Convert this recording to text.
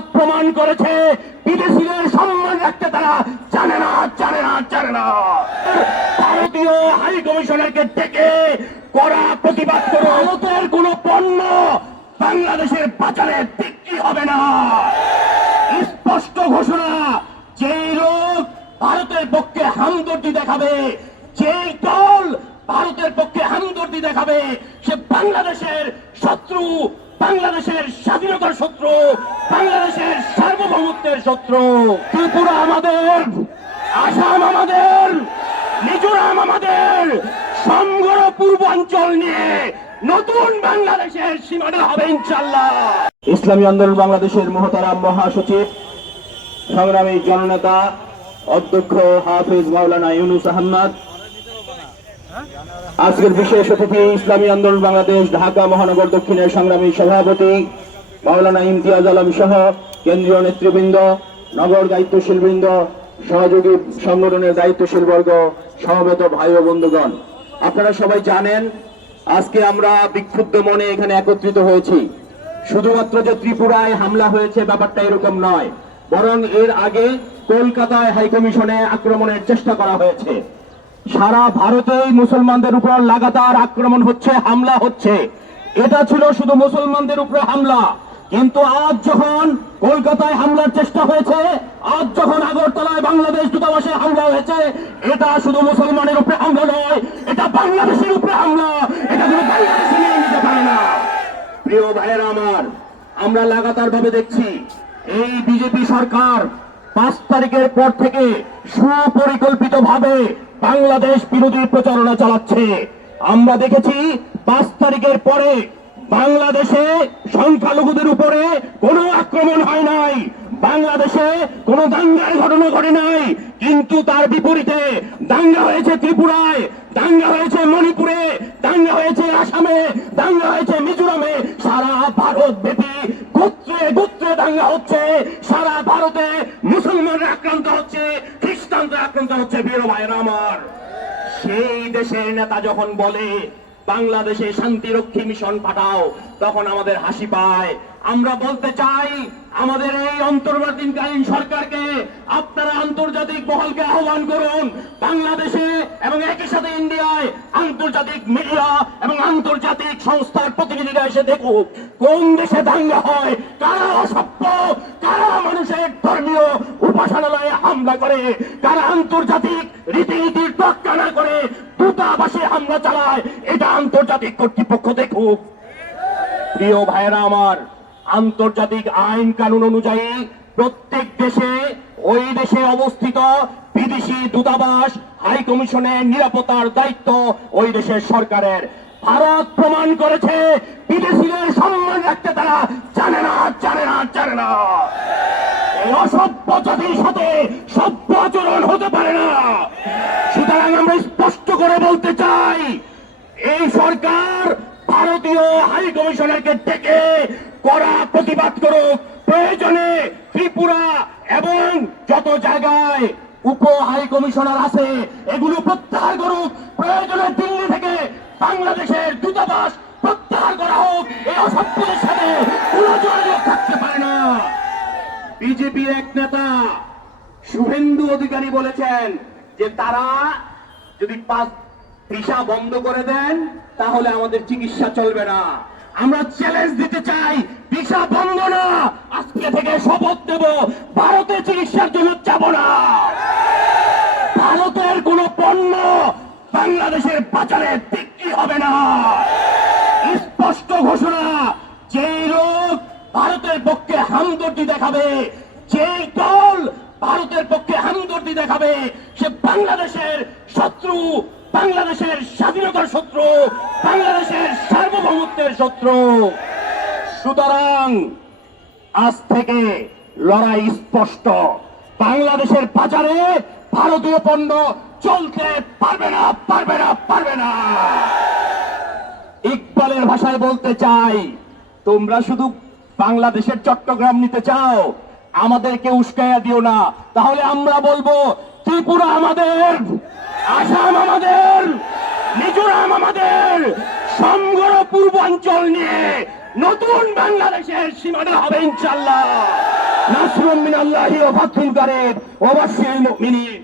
ভারত প্রমাণ করেছে বিদেশিদের সম্মান রাখতে তারা জানে না। ভারতীয় হাই কমিশনারকে ডেকে কড়া প্রতিবাদ করে ভারতের কোন পণ্য বাংলাদেশের বাজারে বিক্রি হবে না। স্পষ্ট ঘোষণা, যেই লোক ভারতের পক্ষে হামদর্দি দেখাবে, যেই দল ভারতের পক্ষে হামদর্দি দেখাবে, সে বাংলাদেশের শত্রু, বাংলাদেশের স্বাধীনতার শত্রু, বাংলাদেশের সার্বভৌমত্বের শত্রু। ত্রিপুরা আমাদের, আসাম আমাদের, মিজোরাম আমাদের, সমগ্র পূর্বাঞ্চল নিয়ে নতুন বাংলাদেশের সীমানা হবে ইনশাআল্লাহ। ইসলামী আন্দোলন বাংলাদেশের মহতারাম মহাসচিব, সংগ্রামী জননেতা অধ্যক্ষ হাফিজ মাওলানা ইউনুস আহমদ, আজকের বিশেষ অতিথি ইসলামী আন্দোলন বাংলাদেশ ঢাকা মহানগর দক্ষিণের সংগ্রামী সভাপতি মাওলানা ইমতিয়াজ আলম সহ কেন্দ্রীয় নেতৃবৃন্দ, নগর দায়িত্বশীল বৃন্দ, সহযোগী সংগঠনের দায়িত্বশীল বর্গ, সমবেত ভাই ও বন্ধুগণ, আপনারা সবাই জানেন আজকে আমরা বিক্ষুব্ধ মনে এখানে একত্রিত হয়েছি। শুধুমাত্র যে ত্রিপুরায় হামলা হয়েছে ব্যাপারটা এরকম নয়, বরং এর আগে কলকাতায় হাইকমিশনে আক্রমণের চেষ্টা করা হয়েছে। সারা ভারতেই মুসলমানদের উপর লাগাতার আক্রমণ হচ্ছে, হামলা হচ্ছে। এটা ছিল শুধু মুসলমানদের উপরে হামলা, কিন্তু আজ যখন কলকাতায় হামলার চেষ্টা হয়েছে, আজ যখন আগরতলায় বাংলাদেশ দূতাবাসে হামলা হয়েছে, এটা শুধু মুসলমানের উপরে হামলা নয়, এটা বাংলাদেশের উপরে হামলা। এটা কোনো বাংলাদেশে নিয়ে নিতে পারে না। প্রিয় ভাইয়েরা আমার, আমরা লাগাতার ভাবে দেখছি এই বিজেপি সরকার 5 তারিখের পর থেকে সুপরিকল্পিত ভাবে বাংলাদেশ বিরোধী প্রচারণা চালাচ্ছে। আমরা দেখেছি 5 তারিখের পরে বাংলাদেশে সংখ্যালঘুদের উপরে কোনো আক্রমণ হয় নাই, বাংলাদেশে কোনো দাঙ্গার ঘটনা ঘটে নাই, কিন্তু তার বিপরীতে দাঙ্গা হয়েছে ত্রিপুরায়, দাঙ্গা হয়েছে মণিপুরে, দাঙ্গা হয়েছে আসামে, দাঙ্গা হয়েছে মিজোরামে। সারা ভারত ব্যাপী গোত্রে গোত্রে দাঙ্গা হচ্ছে। সারা ভারতে মুসলমানরা আক্রান্ত হচ্ছে, খ্রিস্টানরা আক্রান্ত হচ্ছে। প্রিয় ভাইয়েরা আমার, সেই দেশের নেতা যখন বলে বাংলাদেশে শান্তিরক্ষী মিশন পাঠাও, তখন আমাদের হাসি পায়। আমরা বলতে চাই আমাদের এই অন্তর্বর্তীকালীন সরকারকে আপনারা আন্তর্জাতিক মহলকে আহ্বান করুন, বাংলাদেশে এবং একই সাথে ইন্ডিয়ায় আন্তর্জাতিক মিডিয়া এবং আন্তর্জাতিক সংস্থার প্রতিনিধিরা এসে দেখুক কোন দেশে দাঙ্গা হয়, কারা অসভ্য, কারা মানুষের ধর্মীয় উপাসনালয়ে হামলা করে, কারা আন্তর্জাতিক রীতিনীতির তোয়াক্কা না করে দূতাবাসে হামলা চালায়, এটা আন্তর্জাতিক কর্তৃপক্ষ দেখুক। প্রিয় ভাইয়েরা আমার, আন্তর্জাতিক আইন কানুন অনুযায়ী প্রত্যেক দেশে ওই দেশে অবস্থিত বিদেশি দূতাবাস, হাই কমিশনের নিরাপত্তার দায়িত্ব ওই দেশের সরকারের। ভারত প্রমাণ করেছে বিদেশিদের সম্মান রাখতে তারা জানে না। এই অসভ্য জাতির সাথে সভ্য আচরণ হতে পারে না। সুতরাং আমরা স্পষ্ট করে বলতে চাই, এই সরকার ভারতীয় হাই কমিশনারকে ডেকে কড়া প্রতিবাদ করুক। প্রয়োজনে ত্রিপুরা এবং যত জায়গায় উপ হাই কমিশনার আছে এগুলো প্রত্যাহার করুক। প্রয়োজনে দিল্লি থেকে বাংলাদেশের দূতাবাস প্রত্যাহার করা হোক। এই অসভ্যদের সাথে কোনো যোগাযোগ থাকতে পারে না। বিজেপির এক নেতা শুভেন্দু অধিকারী বলেছেন যে তারা যদি ভিসা বন্ধ করে দেন তাহলে আমাদের চিকিৎসা চলবে না। আমরা চ্যালেঞ্জ দিতে চাই, ভিসা বন্ধ না, আজকে থেকে শপথ নেব ভারতে চিকিৎসার জন্য যাব না। ভারতের কোন পণ্য বাংলাদেশের বাজারে বিক্রি হবে না। স্পষ্ট ঘোষণা, যেই লোক ভারতের পক্ষে হামদর্দি দেখাবে, যেই দল ভারতের পক্ষে হামদর্দি দেখাবে, সে বাংলাদেশের শত্রু, বাংলাদেশের স্বাধীনতার শত্রু, বাংলাদেশের সার্বভৌমত্বের শত্রু। সুতরাং আজ থেকে লড়াই স্পষ্ট, বাংলাদেশের বাজারে ভারতীয় পণ্য চলতে পারবে না। ইকবালের ভাষায় বলতে চাই, তোমরা শুধু বাংলাদেশের চট্টগ্রাম নিতে চাও, আমাদেরকে উস্কাইয়া দিও না। তাহলে আমরা বলবো ত্রিপুরা আমাদের, আসাম আমাদের, মিজোরাম আমাদের, সমগ্র পূর্বাঞ্চল নিয়ে নতুন বাংলাদেশের সীমানা হবে ইনশাআল্লাহ। নাসরুম মিনাল্লাহি ওয়া ফাতহুন কারীব ওয়া বাশশিরিল মুমিনিন।